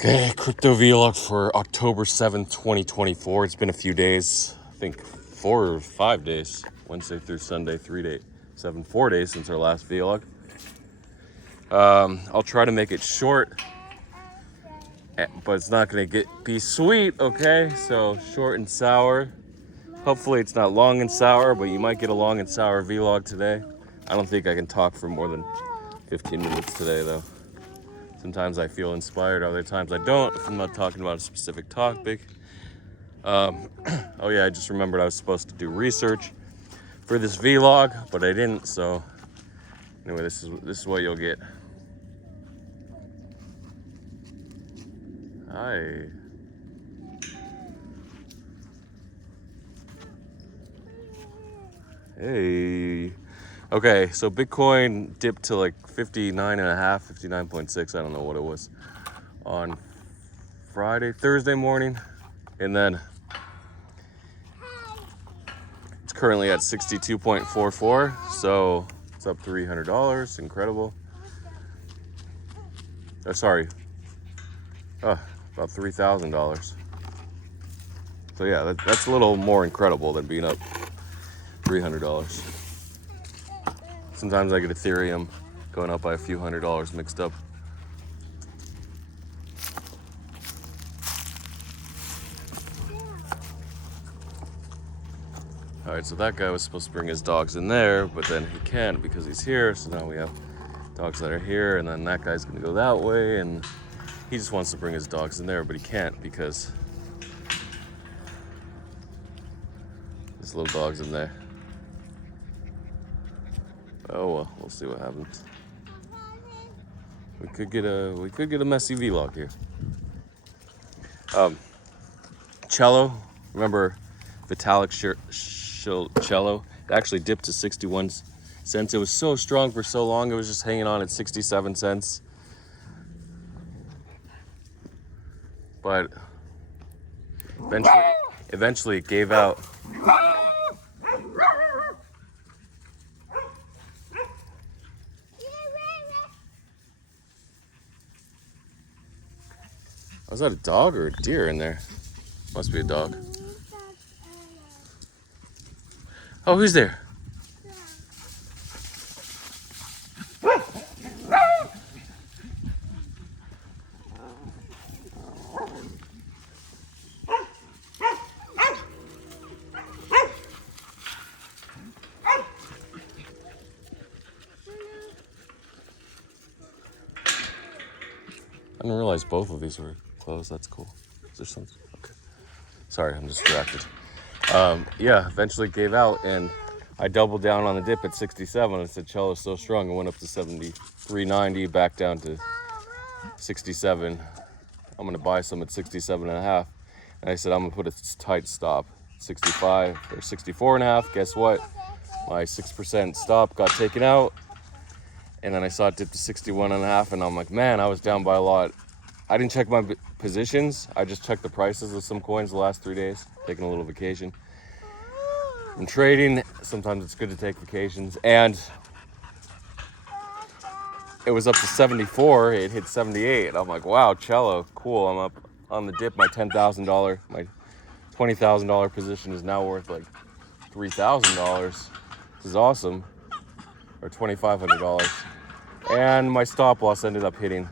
Okay, crypto vlog for October 7th, 2024. It's been a few days, I think 4 or 5 days, Wednesday through Sunday, 4 days since our last vlog. I'll try to make it short, but it's not gonna be sweet, okay? So short and sour. Hopefully it's not long and sour, but you might get a long and sour vlog today. I don't think I can talk for more than 15 minutes today though. Sometimes I feel inspired, other times I don't, if I'm not talking about a specific topic. Oh yeah, I just remembered I was supposed to do research for this vlog, but I didn't, so anyway, this is what you'll get. Hi. Hey. Okay, so Bitcoin dipped to like 59.5, 59.6, I don't know what it was, on Thursday morning. And then it's currently at 62.44, so it's up $300, incredible. Oh, sorry, about $3,000. So yeah, that's a little more incredible than being up $300. Sometimes I get Ethereum going up by a few $100s mixed up. All right, so that guy was supposed to bring his dogs in there, but then he can't because he's here. So now we have dogs that are here, and then that guy's gonna go that way, and he just wants to bring his dogs in there, but he can't because this little dog's in there. Oh well, we'll see what happens. We could get a messy vlog here. Cello, remember Vitalik Cello? It actually dipped to 61 cents. It was so strong for so long. It was just hanging on at 67 cents. But eventually it gave out. Was that a dog or a deer in there? Must be a dog. Oh, who's there? I didn't realize both of these were closed. That's cool. Is there something? Okay. Sorry, I'm distracted. Yeah, eventually gave out, and I doubled down on the dip at 67. I said, Cello's so strong. It went up to 73.90, back down to 67. I'm gonna buy some at 67.5. And I said, I'm gonna put a tight stop, 65 or 64.5. Guess what? My 6% stop got taken out. And then I saw it dip to 61.5, and I'm like, man, I was down by a lot. I didn't check my positions. I just checked the prices of some coins the last 3 days, taking a little vacation. I'm trading. Sometimes it's good to take vacations. And it was up to 74. It hit 78. I'm like, wow, Cello, cool. I'm up on the dip. My $10,000, my $20,000 position is now worth like $3,000. This is awesome. Or $2,500. And my stop loss ended up hitting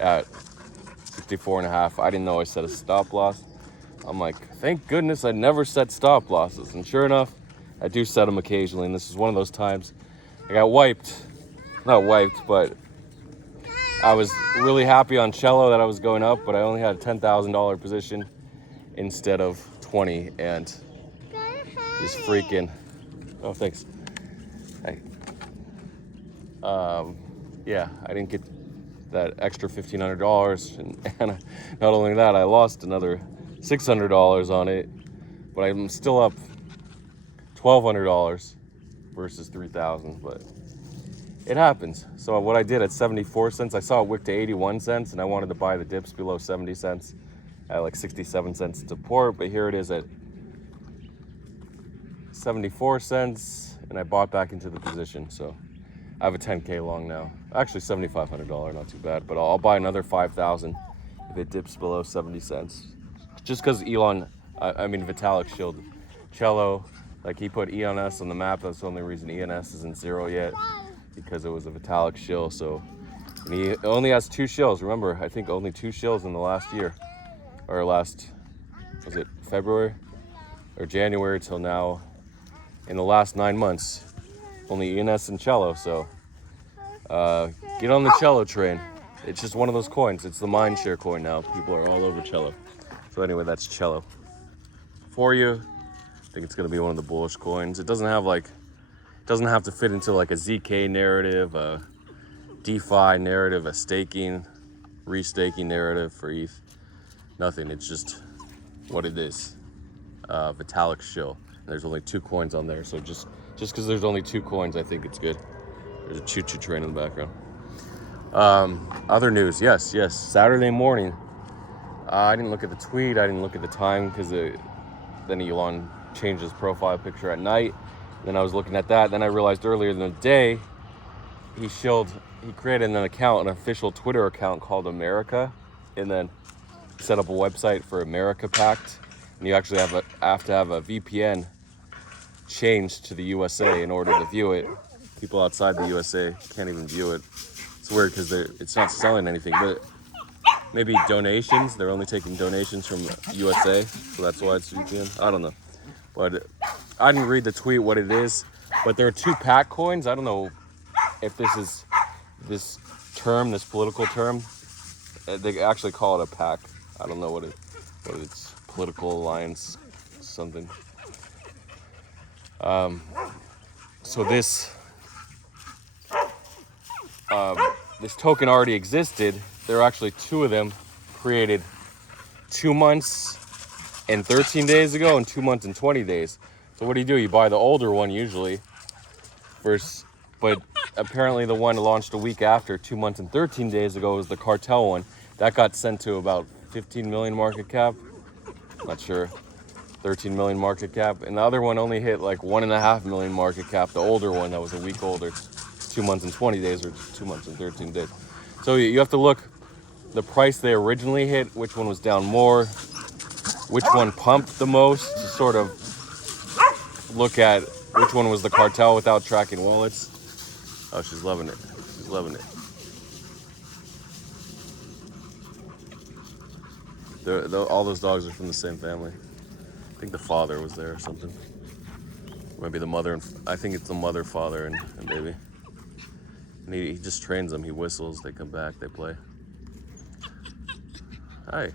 at 64.5. I didn't know I set a stop loss. I'm like, thank goodness I never set stop losses. And sure enough, I do set them occasionally. And this is one of those times I got wiped. Not wiped, but I was really happy on Cello that I was going up, but I only had a $10,000 position instead of 20. And just freaking, oh, thanks. Yeah, I didn't get that extra $1,500, and not only that, I lost another $600 on it, but I'm still up $1,200 versus $3,000, but it happens. So what I did at 74 cents, I saw it wick to 81 cents, and I wanted to buy the dips below 70 cents at like 67 cents support, but here it is at 74 cents, and I bought back into the position, so I have a 10K long now. Actually, $7,500, not too bad. But I'll buy another 5,000 if it dips below 70 cents. Just because Elon, I mean Vitalik shilled Cello, like he put EONS on the map. That's the only reason EONS isn't zero yet, because it was a Vitalik shill. So, and he only has 2 shills. Remember, I think only 2 shills in the last year, or last, was it February or January till now? In the last 9 months, only EONS and Cello. So, get on the Cello train. It's just one of those coins. It's the mindshare coin now. People are all over Cello. So anyway, that's Cello for you. I think it's gonna be one of the bullish coins. It doesn't have to fit into like a ZK narrative, a DeFi narrative, a staking, restaking narrative for ETH. Nothing. It's just what it is. Vitalik shill. And there's only 2 coins on there, so just because there's only 2 coins, I think it's good. There's a choo-choo train in the background. Other news, yes. Saturday morning. I didn't look at the tweet. I didn't look at the time because then Elon changed his profile picture at night. Then I was looking at that. Then I realized earlier in the day, he created an account, an official Twitter account called America, and then set up a website for America Pact. And you actually have to have a VPN changed to the USA in order to view it. People outside the USA can't even view it. It's weird because it's not selling anything, but maybe donations. They're only taking donations from USA, so that's why it's VPN. I don't know, but I didn't read the tweet what it is. But there are 2 pack coins. I don't know if this political term. They actually call it a pack. I don't know what it's political alliance something. So this token already existed. There are actually 2 of them created 2 months and 13 days ago and 2 months and 20 days. So what do? You buy the older one usually first, but apparently the one launched a week after, 2 months and 13 days ago, was the cartel one. That got sent to about 15 million market cap. Not sure. 13 million market cap. And the other one only hit like 1.5 million market cap. The older one that was a week older, 2 months and 20 days or 2 months and 13 days. So you have to look the price they originally hit, which one was down more, which one pumped the most, to sort of look at which one was the cartel without tracking wallets. Oh, she's loving it. She's loving it. All those dogs are from the same family. I think the father was there or something. Maybe the mother. I think it's the mother, father, and baby. And he just trains them. He whistles. They come back. They play. Hi.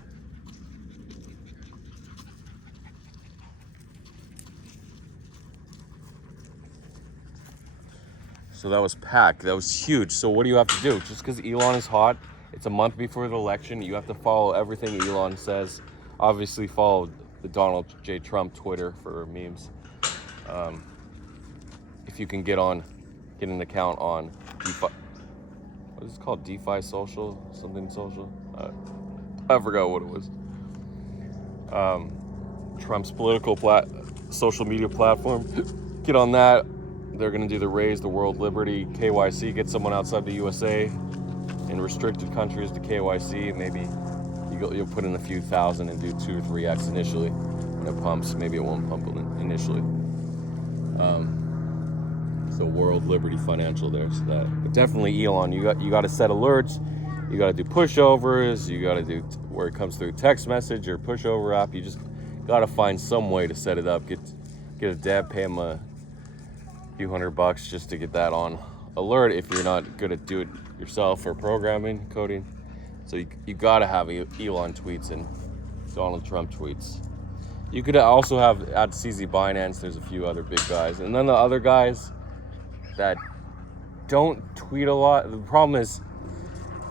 So that was packed. That was huge. So what do you have to do? Just because Elon is hot, it's a month before the election, you have to follow everything Elon says. Obviously follow the Donald J. Trump Twitter for memes. If you can get an account on DeFi, what is it called? DeFi social? Something social? I forgot what it was. Trump's political social media platform. Get on that. They're going to do the Raise the World Liberty KYC, get someone outside the USA in restricted countries to KYC. Maybe you'll put in a few thousand and do 2 or 3x initially. When it pumps, maybe it won't pump initially. So World Liberty Financial there. So that, but definitely Elon, you got to set alerts. You got to do pushovers. You got to do where it comes through text message or pushover app. You just got to find some way to set it up. Get a dev, pay him a few $100 just to get that on alert if you're not good at do it yourself or programming, coding. So you got to have Elon tweets and Donald Trump tweets. You could also add CZ Binance. There's a few other big guys. And then the other guys that don't tweet a lot. The problem is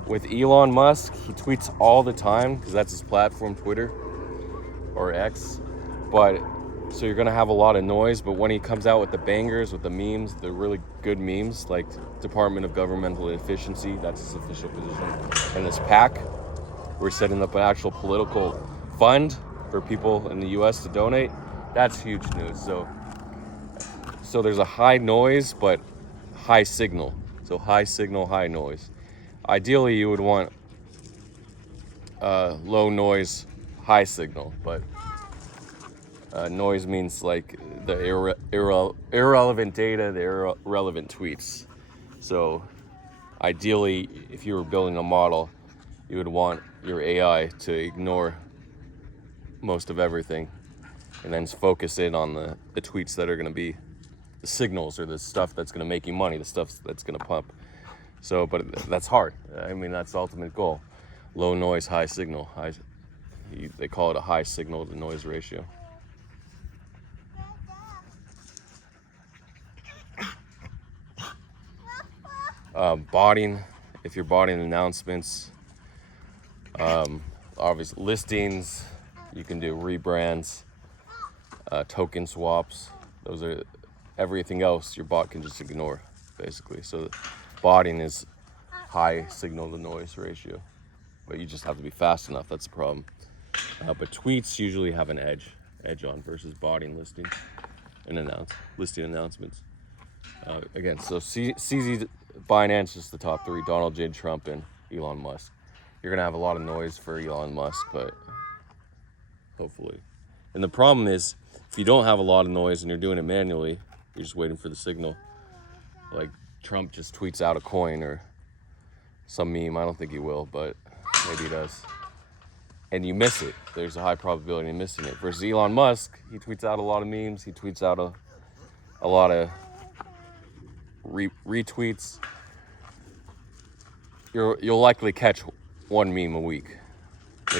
with Elon Musk, he tweets all the time because that's his platform, Twitter or X. But so you're going to have a lot of noise. But when he comes out with the bangers, with the memes, the really good memes, like Department of Governmental Efficiency, that's his official position. And this PAC, we're setting up an actual political fund for people in the US to donate. That's huge news. So there's a high noise, but high signal. So high signal, high noise. Ideally, you would want low noise, high signal, but noise means like the irrelevant data, the irrelevant tweets. So ideally, if you were building a model, you would want your AI to ignore most of everything and then focus in on the tweets that are going to be the signals or the stuff that's going to make you money, the stuff that's going to pump. So, but that's hard. I mean, that's the ultimate goal. Low noise, high signal. They call it a high signal to noise ratio. Botting, if you're botting announcements, obviously listings, you can do rebrands, token swaps. Those are everything else your bot can just ignore, basically. So botting is high signal to noise ratio, but you just have to be fast enough. That's the problem. But tweets usually have an edge on versus botting listing and listing announcements. Again, so CZ, Binance is the top three: Donald J. Trump and Elon Musk. You're gonna have a lot of noise for Elon Musk, but hopefully. And the problem is, if you don't have a lot of noise and you're doing it manually, you're just waiting for the signal. Like Trump just tweets out a coin or some meme. I don't think he will, but maybe he does. And you miss it. There's a high probability of missing it. Versus Elon Musk, he tweets out a lot of memes. He tweets out a lot of retweets. You'll likely catch one meme a week,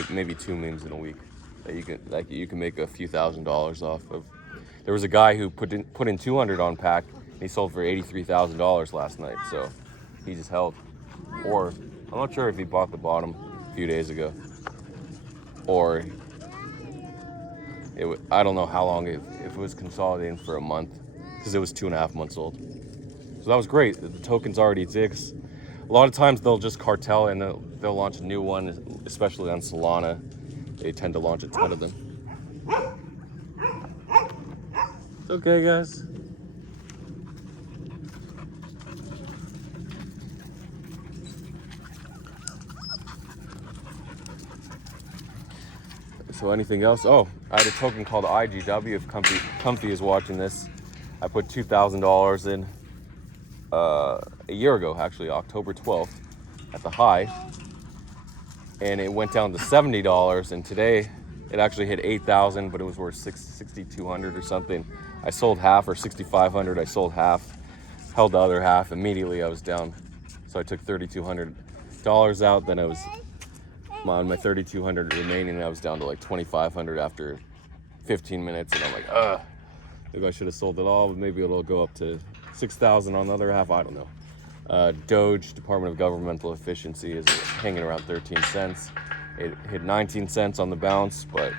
maybe two memes in a week that you can make a few $1,000s off of. There was a guy who put in 200 on pack, and he sold for $83,000 last night. So he just held. Or I'm not sure if he bought the bottom a few days ago, or I don't know how long if it was consolidating for a month, because it was 2.5 months old. So that was great. The token's already exists. A lot of times they'll just cartel and they'll launch a new one, especially on Solana. They tend to launch a ton of them. It's okay, guys. So anything else? Oh, I had a token called IGW. If Comfy is watching this, I put $2,000 in a year ago, actually, October 12th, at the high, and it went down to $70. And today, it actually hit 8,000, but it was worth 6,200 or something. I sold half, or 6,500. I sold half, held the other half. Immediately, I was down, so I took $3,200 out. Then I was on my 3,200 remaining, and I was down to like 2,500 after 15 minutes, and I'm like, maybe I should have sold it all, but maybe it'll go up to 6,000 on the other half. I don't know. Doge, Department of Governmental Efficiency, is hanging around 13 cents. It hit 19 cents on the bounce, but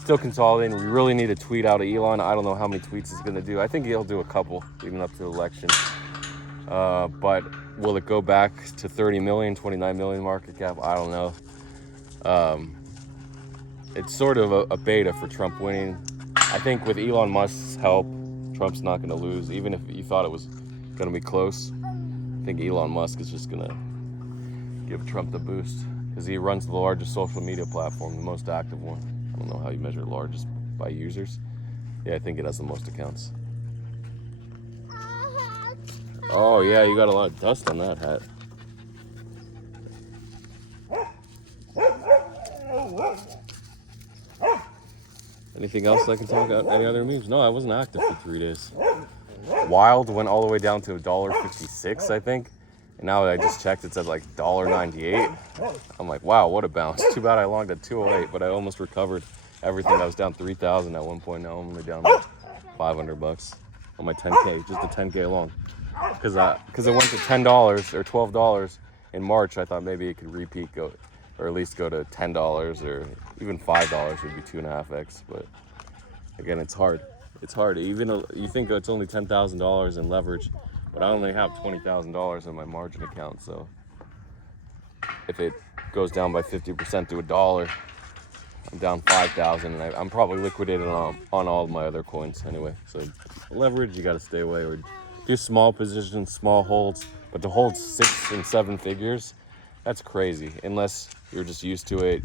still consolidating. We really need a tweet out of Elon. I don't know how many tweets he's going to do. I think he'll do a couple, even up to the election. But will it go back to 30 million, 29 million market cap? I don't know. It's sort of a beta for Trump winning. I think with Elon Musk's help, Trump's not going to lose. Even if you thought it was going to be close, I think Elon Musk is just going to give Trump the boost, because he runs the largest social media platform, the most active one. I don't know how you measure largest by users. Yeah, I think it has the most accounts. Oh yeah, you got a lot of dust on that hat. Anything else I can talk about? Any other memes? No, I wasn't active for 3 days. Wild went all the way down to $1.56, I think. And now I just checked, it's at like $1.98. I'm like, wow, what a bounce. Too bad I longed at 208, but I almost recovered everything. I was down 3,000 at one point. Now I'm only down like $500 on my 10K, just a 10K long. Because it went to $10 or $12 in March. I thought maybe it could repeat, or at least go to $10, or even $5 would be 2.5x. But again, it's hard. It's hard. Even though you think it's only $10,000 in leverage, but I only have $20,000 in my margin account. So if it goes down by 50% to $1, I'm down 5,000, and I'm probably liquidated on all of my other coins anyway. So leverage, you got to stay away, or do small positions, small holds. But to hold 6 and 7 figures, That's crazy. Unless you're just used to it,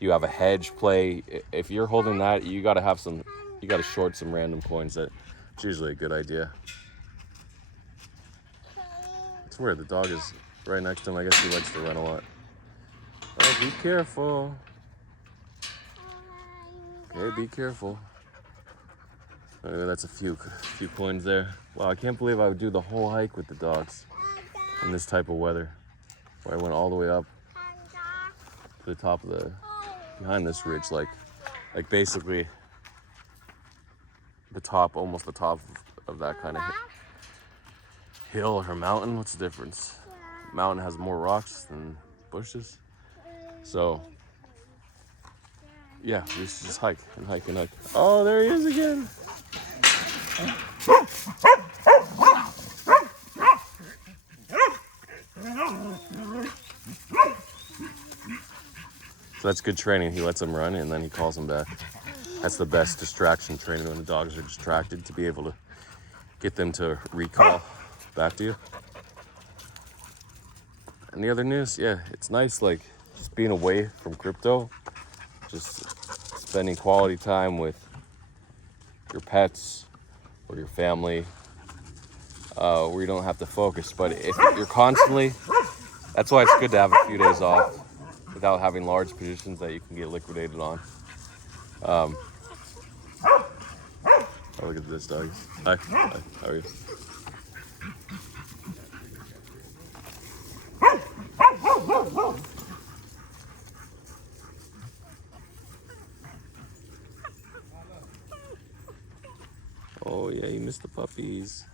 you have a hedge play. If you're holding that, you got to short some random coins. That's usually a good idea. It's weird. The dog is right next to him. I guess he likes to run a lot. Oh, be careful. Okay, be careful. Anyway, that's a few coins there. Wow, I can't believe I would do the whole hike with the dogs in this type of weather. Where I went all the way up to the top of behind this ridge, like basically almost the top of that kind of hill or mountain. What's the difference? Mountain has more rocks than bushes. So, yeah, we should just hike and hike and hike. Oh, there he is again. So that's good training. He lets them run and then he calls them back. That's the best distraction training when the dogs are distracted, to be able to get them to recall back to you. And the other news, yeah, it's nice, like, just being away from crypto, just spending quality time with your pets or your family, where you don't have to focus. But if you're constantly, that's why it's good to have a few days off without having large positions that you can get liquidated on. Oh, look at this dog. Hi. Hi. How are you? Oh yeah, you missed the puppies.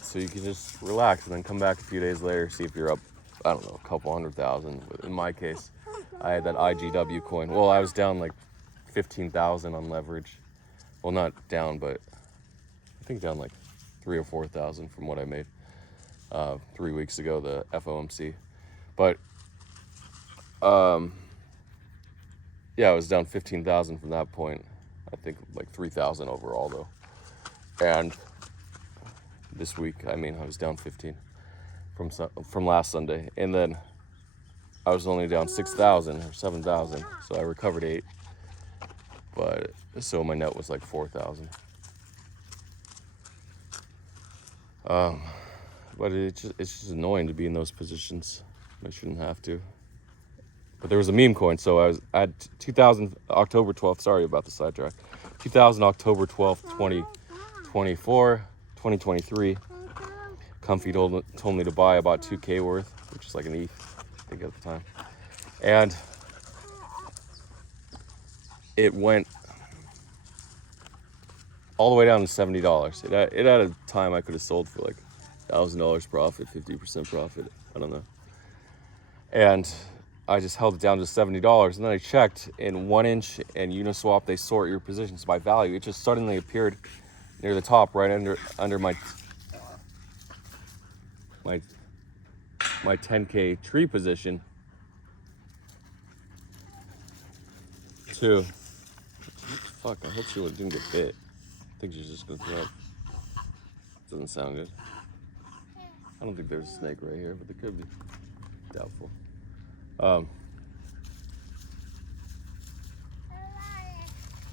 So you can just relax and then come back a few days later, see if you're up, I don't know, a couple 100,000. In my case, I had that IGW coin. Well, I was down like 15,000 on leverage. Well, not down, but I think down like 3,000 or 4,000 from what I made 3 weeks ago, the FOMC. But yeah, I was down 15,000 from that point. I think like 3,000 overall though. And this week, I was down 15 from last Sunday, and then I was only down 6,000 or 7,000, so I recovered 8. But so my net was like 4,000. But it's just annoying to be in those positions. I shouldn't have to. But there was a meme coin, so I had 2000 October 12th. Sorry about the sidetrack. 2000 October 12th, 2023. Comfy told me to buy about 2K worth, which is like an ETH, I think at the time. And it went all the way down to $70. It had a time I could have sold for like $1,000 profit, 50% profit. I don't know. And I just held it down to $70, and then I checked in 1inch and Uniswap. They sort your positions by value. It just suddenly appeared near the top, right under my 10K tree position. Fuck, I hope she didn't get bit. I think she's just gonna throw up. Doesn't sound good. I don't think there's a snake right here, but there could be. Doubtful.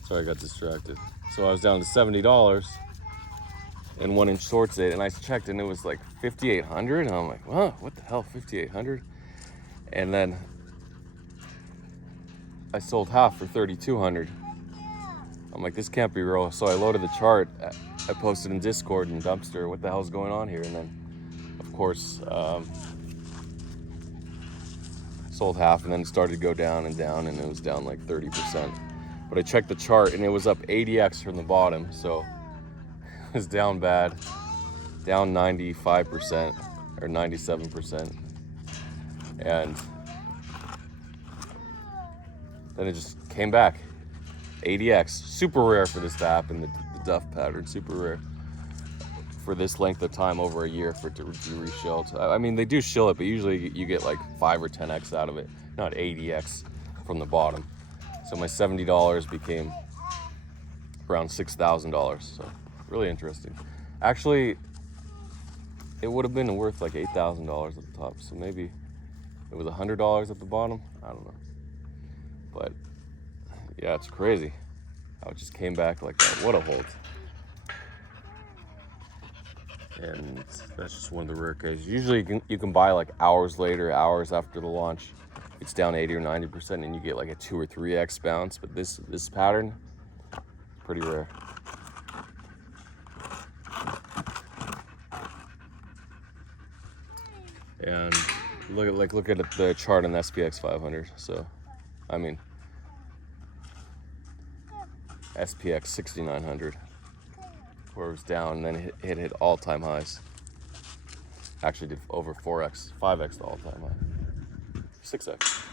Sorry, I got distracted. So I was down to $70 and 1inch shorts it, and I checked and it was like 5,800, and I'm like, wow, what the hell, 5,800? And then I sold half for 3,200. I'm like, this can't be real. So I loaded the chart. I posted in Discord and Dumpster, what the hell's going on here? And then, of course, sold half, and then it started to go down, and it was down like 30%. But I checked the chart, and it was up 80x from the bottom, so it was down bad, down 95% or 97%. And then it just came back, 80x. Super rare for this to happen, the Duff pattern, super rare for this length of time, over a year, for it to re-shilled. I mean, they do shill it, but usually you get like 5 or 10x out of it, not 80x from the bottom. So my $70 became around $6,000. So really interesting. Actually, it would have been worth like $8,000 at the top. So maybe it was $100 at the bottom. I don't know. But yeah, it's crazy how it just came back like that. What a hold. And that's just one of the rare cases. Usually you can buy like hours later, hours after the launch. It's down 80 or 90% and you get like a 2 or 3x bounce. But this pattern, pretty rare. And look at the chart on the SPX 500. So, I mean, SPX 6900, where it was down, and then it hit all-time highs. Actually did over 4x, 5x the all-time high, 6x.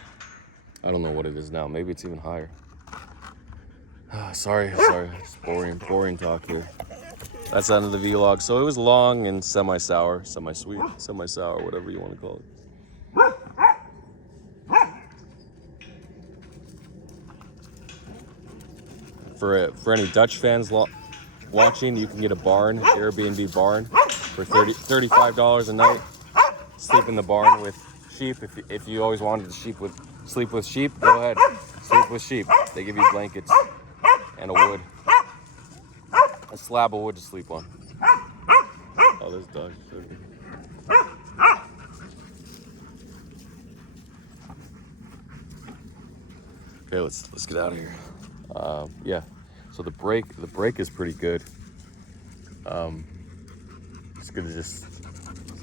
I don't know what it is now. Maybe it's even higher. Sorry, it's boring talk here. That's the end of the vlog. So it was long and semi-sour, semi-sweet, semi-sour, whatever you want to call it. For any Dutch fans watching, you can get a barn, Airbnb barn, for $35 a night. Sleep in the barn with sheep. If you always wanted to sleep with sheep, go ahead, sleep with sheep. They give you blankets and a slab of wood to sleep on. Oh, there's dogs. Okay, let's get out of here. Yeah, so the break is pretty good. It's good to just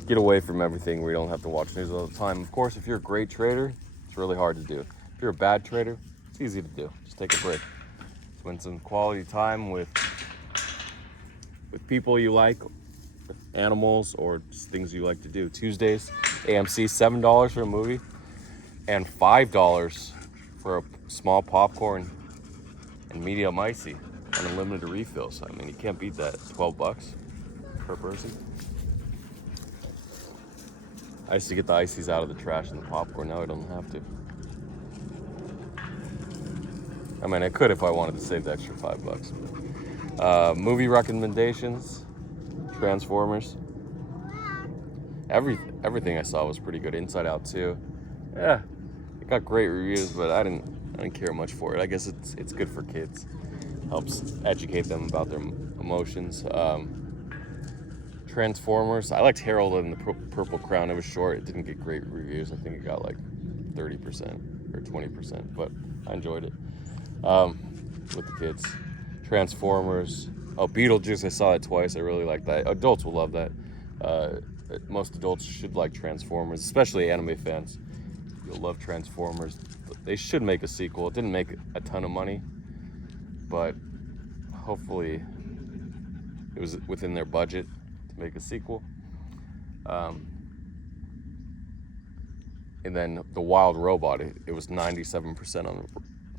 get away from everything where you don't have to watch news all the time. Of course, if you're a great trader, it's really hard to do. If you're a bad trader, it's easy to do. Just take a break. Spend some quality time with people you like, with animals, or just things you like to do. Tuesdays, AMC, $7 for a movie, and $5 for a small popcorn and medium icy, and unlimited refills. I mean, you can't beat that. $12 per person. I used to get the ices out of the trash and the popcorn. Now I don't have to. I mean, I could if I wanted to save the extra $5. Movie recommendations: Transformers. Everything I saw was pretty good. Inside Out 2. Yeah, it got great reviews, but I didn't care much for it. I guess it's good for kids. Helps educate them about their emotions. Transformers. I liked Harold and the Purple Crown. It was short. It didn't get great reviews. I think it got like 30% or 20%, but I enjoyed it with the kids. Transformers. Oh, Beetlejuice. I saw it twice. I really liked that. Adults will love that. Most adults should like Transformers, especially anime fans. You'll love Transformers. They should make a sequel. It didn't make a ton of money, but hopefully it was within their budget to make a sequel. And then The Wild Robot, it was 97% on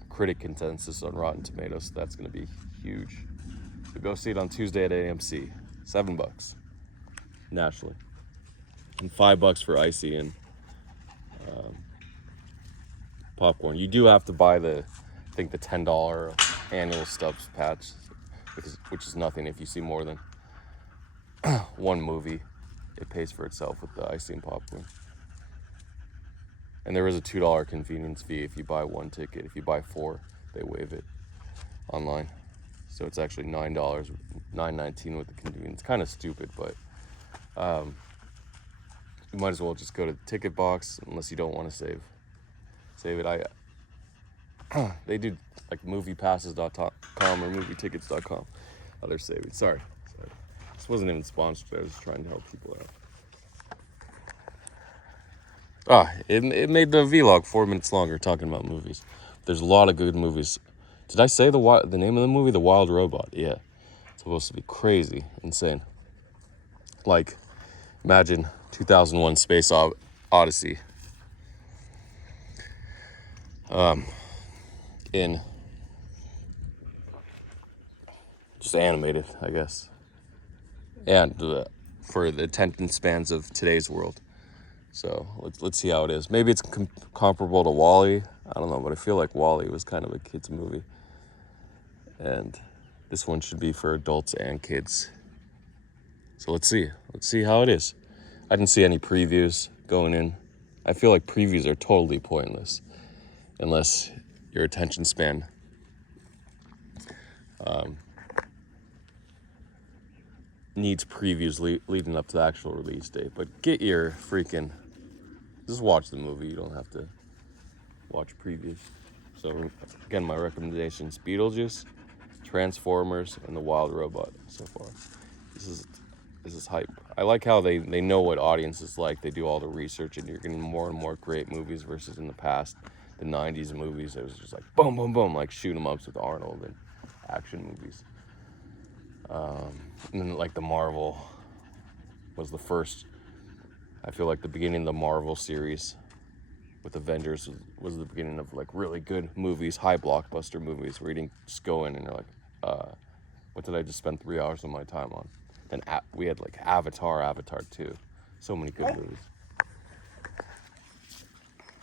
critic consensus on Rotten Tomatoes. So that's going to be huge. So go see it on Tuesday at AMC. $7 nationally, and $5 for icy and popcorn. You do have to buy the $10 annual Stubs patch, which is nothing. If you see more than one movie, it pays for itself with the icy and popcorn. And there is a $2 convenience fee if you buy one ticket. If you buy 4, they waive it online. So it's actually $9, $9.19 with the convenience. Kind of stupid, but you might as well just go to the ticket box unless you don't want to save it. They do like moviepasses.com or movietickets.com. They're saving. Sorry. This wasn't even sponsored. I was trying to help people out. It made the vlog 4 minutes longer talking about movies. There's a lot of good movies. Did I say the name of the movie? The Wild Robot. Yeah. It's supposed to be crazy, insane. Like, imagine 2001 Space Odyssey. In just animated, I guess. And for the attention spans of today's world. So let's see how it is. Maybe it's comparable to WALL-E. I don't know, but I feel like WALL-E was kind of a kid's movie. And this one should be for adults and kids. So let's see how it is. I didn't see any previews going in. I feel like previews are totally pointless unless your attention span needs previews leading up to the actual release date. But get your freaking... Just watch the movie. You don't have to watch previews. So, again, my recommendations: Beetlejuice, Transformers, and The Wild Robot so far. This is hype. I like how they know what audiences like. They do all the research, and you're getting more and more great movies versus in the past, the 90s movies. It was just like boom, boom, boom, like shoot 'em ups with Arnold and action movies. And then like the Marvel was the first. I feel like the beginning of the Marvel series with Avengers was the beginning of like really good movies, high blockbuster movies where you didn't just go in and you're like, what did I just spend 3 hours of my time on? Then we had like Avatar 2. So many good movies.